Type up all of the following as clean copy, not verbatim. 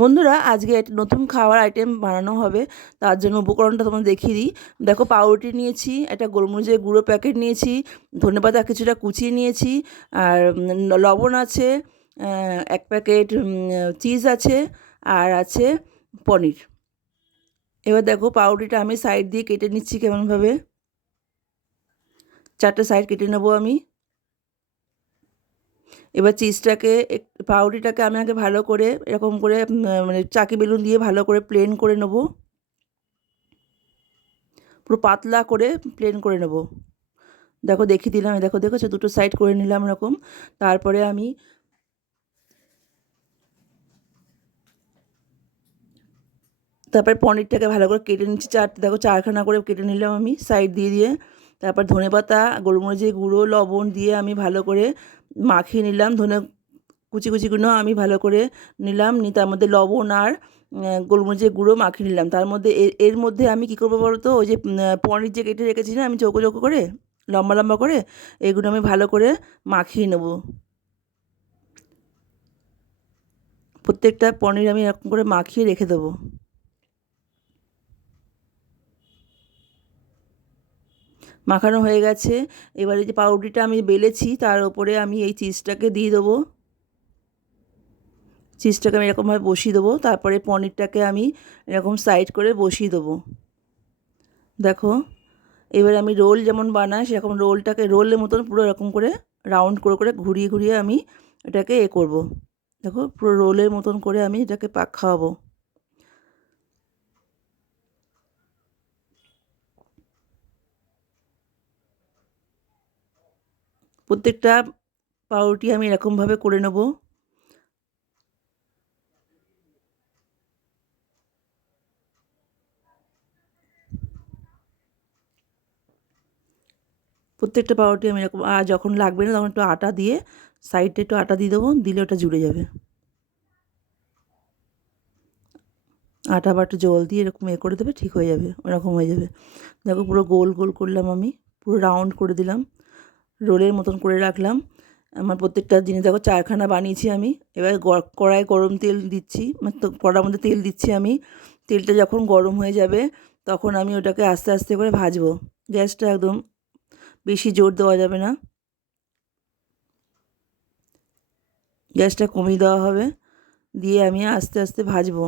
বন্ধুরা, আজকে একটা নতুন খাবার আইটেম বানানো হবে। তার জন্য উপকরণটা তোমাদের দেখিয়ে দিই। দেখো, পাউরুটি নিয়েছি, একটা গোলমরিচের গুঁড়ো প্যাকেট নিয়েছি, ধনেপাতা কিছুটা কুচিয়ে নিয়েছি, আর লবণ আছে, ১ প্যাকেট চিজ আছে, আর আছে পনির। এবার দেখো, পাউরুটিটা আমি সাইড দিয়ে কেটে নিচ্ছি কেমনভাবে। 4টে সাইড কেটে নেবো আমি। এবার চিজটাকে পাউরুটিটাকে আমি আগে ভালো করে এরকম করে মানে চাকি বেলুন দিয়ে ভালো করে প্লেন করে নেব। পুরো পাতলা করে প্লেন করে নেব। দেখো, দেখিয়ে দিলাম। দেখো, দেখেছো, দুটো সাইড করে নিলাম এরকম। তারপরে আমি পনিরটাকে ভালো করে কেটে নিচ্ছি। দেখো, 4খানা করে কেটে নিলাম আমি সাইড দিয়ে দিয়ে। তারপর ধনেপাতা, গোলমরিচের গুঁড়ো, লবণ দিয়ে আমি ভালো করে মাখিয়ে নিলাম। কুচি কুচিগুলো আমি ভালো করে নিলাম, নিয়ে তার মধ্যে লবণ আর গোলমরিচের গুঁড়ো মাখিয়ে নিলাম। তার মধ্যে এর মধ্যে আমি কী করবো বলো তো, ওই যে পনির যে কেটে রেখেছি না আমি চৌকো চৌকো করে, লম্বা লম্বা করে, এগুলো আমি ভালো করে মাখিয়ে নেব। প্রত্যেকটা পনির আমি এরকম করে মাখিয়ে রেখে দেবো। মাখানো হয়ে গেছে। এবারে যে পাউরুটিটা আমি বেলেছি তার ওপরে আমি এই চিজটাকে দিয়ে দেবো। চিজটাকে আমি এরকমভাবে বসিয়ে দেবো। তারপরে পনিরটাকে আমি এরকম সাইড করে বসিয়ে দেবো। দেখো, এবার আমি রোল যেমন বানাই সেরকম রোলের মতন পুরো এরকম করে রাউন্ড করে করে ঘুরিয়ে ঘুরিয়ে আমি এটাকে করব। দেখো, পুরো রোলের মতন করে আমি এটাকে পাক খাওয়াবো। প্রত্যেকটা পাউরুটি আমি এরকমভাবে করে নেব। প্রত্যেকটা পাউরুটি আমি এরকম, আর যখন লাগবে না তখন একটু আটা দিয়ে সাইডে একটু আটা দিয়ে দেবো, দিলে ওটা জুড়ে যাবে। আটা বা একটু জল দিয়ে এরকম করে দেবে, ঠিক হয়ে যাবে, ওরকম হয়ে যাবে। দেখো, পুরো গোল গোল করলাম আমি, পুরো রাউন্ড করে দিলাম, রোলের মতন করে রাখলাম। আমার প্রত্যেকটা জিনিস দেখো 4খানা বানিয়েছি আমি। এবার কড়াই গরম তেল দিচ্ছি, মানে কড়ার মধ্যে তেল দিচ্ছি আমি। তেলটা যখন গরম হয়ে যাবে তখন আমি ওটাকে আস্তে আস্তে করে ভাজবো। গ্যাসটা একদম বেশি জোর দেওয়া যাবে না, গ্যাসটা কমিয়ে দেওয়া হবে, দিয়ে আমি আস্তে আস্তে ভাজবো।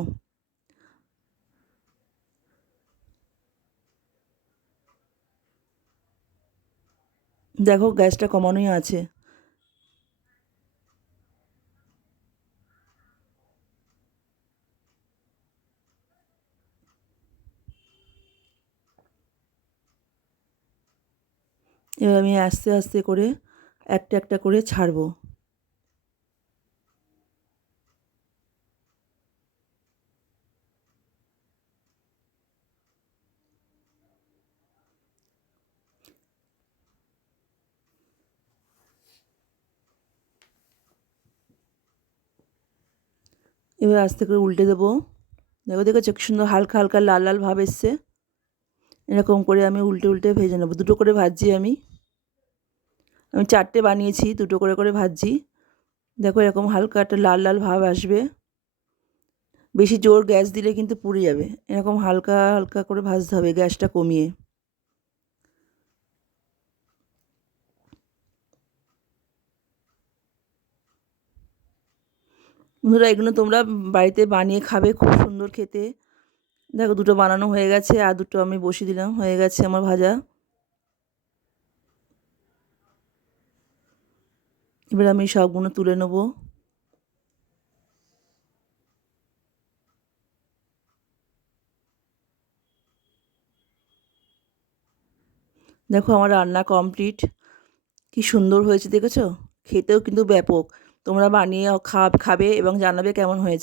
দেখো, গ্যাসটা কমানোই আছে। এবার আমি আস্তে আস্তে করে একটা একটা করে ছাড়বো। এবার আস্তে করে উল্টে দেবো। দেখো, দেখেছো কি সুন্দর হালকা হালকা লাল লাল ভাব এসছে। এরকম করে আমি উল্টে উল্টে ভেজে নেবো। দুটো করে ভাজছি আমি। আমি 4টে বানিয়েছি, দুটো করে করে ভাজছি। দেখো, এরকম হালকা একটা লাল লাল ভাব আসবে। বেশি জোর গ্যাস দিলে কিন্তু পুড়ে যাবে। এরকম হালকা হালকা করে ভাজতে হবে, গ্যাসটা কমিয়ে। বন্ধুরা, এগুলো তোমরা বাড়িতে বানিয়ে খাবে, খুব সুন্দর খেতে। দেখো, দুটো বানানো হয়ে গেছে, আর দুটো আমি বসিয়ে দিলাম, হয়ে গেছে আমার ভাজা। এবার আমি সবগুলো তুলে নেবো। দেখো, আমার রান্না কমপ্লিট। কি সুন্দর হয়েছে দেখেছো? খেতেও কিন্তু ব্যাপক। তোমরা বানিয়ে খাবে এবং জানাবে কেমন হয়েছে।